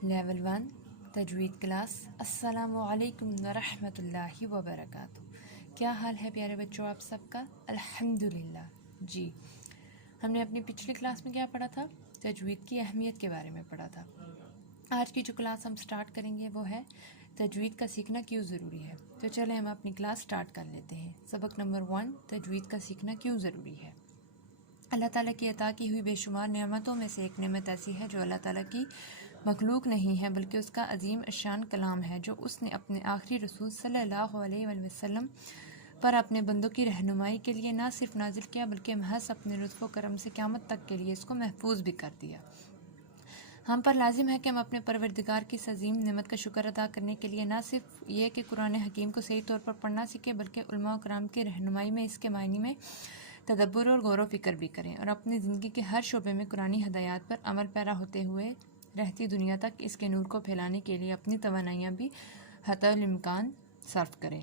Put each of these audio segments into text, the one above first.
Level 1 تجوید class. السلام علیکم ورحمۃ اللہ وبرکاتہ۔ کیا حال ہے پیارے بچوں آپ سب کا؟ الحمدللہ۔ جی ہم نے اپنی پچھلی کلاس میں کیا پڑھا تھا؟ تجوید کی اہمیت کے بارے میں پڑھا تھا۔ آج کی جو کلاس ہم سٹارٹ کریں گے وہ ہے تجوید کا سیکھنا کیوں ضروری ہے۔ تو چلیں ہم اپنی کلاس سٹارٹ کر لیتے ہیں۔ سبق نمبر 1، تجوید کا سیکھنا کیوں ضروری ہے۔ اللہ تعالیٰ کی عطا کی ہوئی بے شمار نعمتوں میں سے ایک نعمت ایسی ہے جو اللہ تعالیٰ کی مخلوق نہیں ہے بلکہ اس کا عظیم الشان کلام ہے، جو اس نے اپنے آخری رسول صلی اللہ علیہ وآلہ وسلم پر اپنے بندوں کی رہنمائی کے لیے نہ صرف نازل کیا بلکہ محض اپنے لطف و کرم سے قیامت تک کے لیے اس کو محفوظ بھی کر دیا۔ ہم پر لازم ہے کہ ہم اپنے پروردگار کی اس عظیم نعمت کا شکر ادا کرنے کے لیے نہ صرف یہ کہ قرآن حکیم کو صحیح طور پر پڑھنا سیکھیں بلکہ علماء و کرام کی رہنمائی میں اس کے معنی میں تدبر اور غور و فکر بھی کریں، اور اپنی زندگی کے ہر شعبے میں قرآنی ہدایات پر عمل پیرا ہوتے ہوئے رہتی دنیا تک اس کے نور کو پھیلانے کے لیے اپنی توانائیاں بھی حتی الامکان صرف کریں۔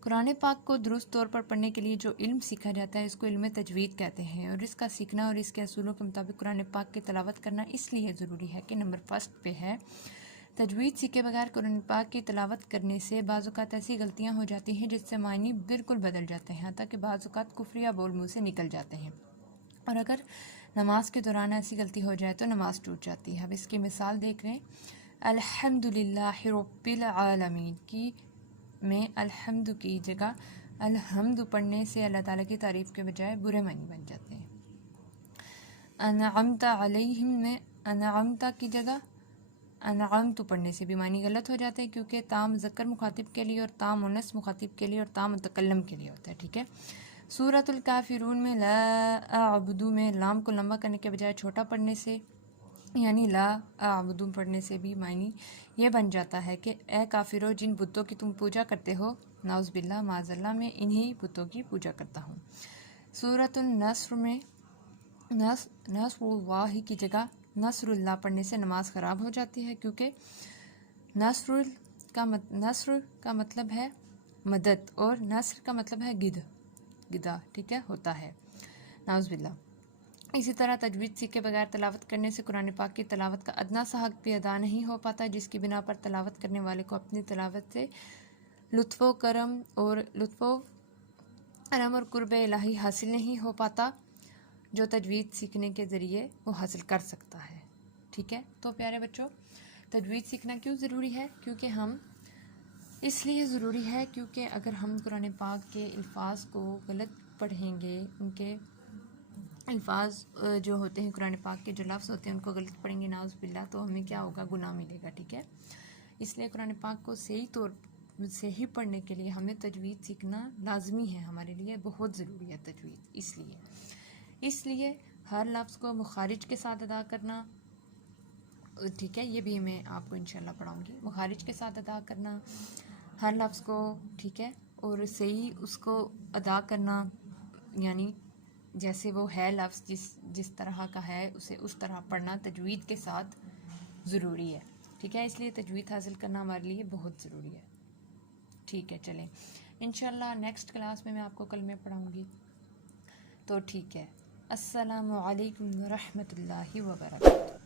قرآن پاک کو درست طور پر پڑھنے کے لیے جو علم سیکھا جاتا ہے اس کو علم تجوید کہتے ہیں، اور اس کا سیکھنا اور اس کے اصولوں کے مطابق قرآن پاک کی تلاوت کرنا اس لیے ضروری ہے کہ نمبر 1 پہ ہے تجوید سیکھے بغیر قرآن پاک کی تلاوت کرنے سے بعض اوقات ایسی غلطیاں ہو جاتی ہیں جس سے معنی بالکل بدل جاتے ہیں، حتیٰ کہ بعض اوقات کفر یا بول منہ سے نکل جاتے ہیں، اور اگر نماز کے دوران ایسی غلطی ہو جائے تو نماز ٹوٹ جاتی ہے۔ اب اس کی مثال دیکھ رہے ہیں، الحمدللہ رب العالمین کی میں الحمد کی جگہ الحمد پڑھنے سے اللہ تعالیٰ کی تعریف کے بجائے برے معنی بن جاتے ہیں۔ انعمت علیہم میں انعمت کی جگہ انعمت پڑھنے سے بھی معنی غلط ہو جاتے ہیں، کیونکہ تام مذکر مخاطب کے لیے اور تام مؤنث مخاطب کے لیے اور تام متکلم کے لیے ہوتا ہے، ٹھیک ہے۔ سورۃ الکافرون میں لا اعبدو میں لام کو لمبا کرنے کے بجائے چھوٹا پڑھنے سے یعنی لا اعبدو پڑھنے سے بھی معنی یہ بن جاتا ہے کہ اے کافرو جن بتوں کی تم پوجا کرتے ہو، نعوذ باللہ معاذ اللہ میں انہی بتوں کی پوجا کرتا ہوں۔ سورۃ النصر میں نصر اللہ کی جگہ نصر اللہ پڑھنے سے نماز خراب ہو جاتی ہے، کیونکہ نصر کا مطلب ہے مدد اور نصر کا مطلب ہے گدا، ٹھیک ہے، ہوتا ہے، نعوذ باللہ۔ اسی طرح تجوید سیکھے بغیر تلاوت کرنے سے قرآن پاک کی تلاوت کا ادنا سا حق بھی ادا نہیں ہو پاتا، جس کی بنا پر تلاوت کرنے والے کو اپنی تلاوت سے لطف و کرم اور قرب الہی حاصل نہیں ہو پاتا جو تجوید سیکھنے کے ذریعے وہ حاصل کر سکتا ہے، ٹھیک ہے۔ تو پیارے بچوں، تجوید سیکھنا کیوں ضروری ہے؟ اس لیے ضروری ہے کیونکہ اگر ہم قرآن پاک کے الفاظ کو غلط پڑھیں گے، ان کے الفاظ جو ہوتے ہیں قرآن پاک کے جو لفظ ہوتے ہیں ان کو غلط پڑھیں گے، نعوذ باللہ، تو ہمیں کیا ہوگا؟ گناہ ملے گا، ٹھیک ہے۔ اس لیے قرآن پاک کو صحیح طور سے ہی پڑھنے کے لیے ہمیں تجوید سیکھنا لازمی ہے، ہمارے لیے بہت ضروری ہے تجوید۔ اس لیے ہر لفظ کو مخارج کے ساتھ ادا کرنا، ٹھیک ہے، یہ بھی میں آپ کو انشاءاللہ پڑھاؤں گی، مخارج کے ساتھ ادا کرنا ہر لفظ کو، ٹھیک ہے، اور صحیح اس کو ادا کرنا، یعنی جیسے وہ ہے لفظ جس طرح کا ہے اسے اس طرح پڑھنا تجوید کے ساتھ ضروری ہے، ٹھیک ہے۔ اس لیے تجوید حاصل کرنا ہمارے لیے بہت ضروری ہے، ٹھیک ہے۔ چلیں انشاءاللہ نیکسٹ کلاس میں آپ کو کلمے پڑھاؤں گی، تو ٹھیک ہے۔ السلام علیکم ورحمۃ اللہ وبرکاتہ۔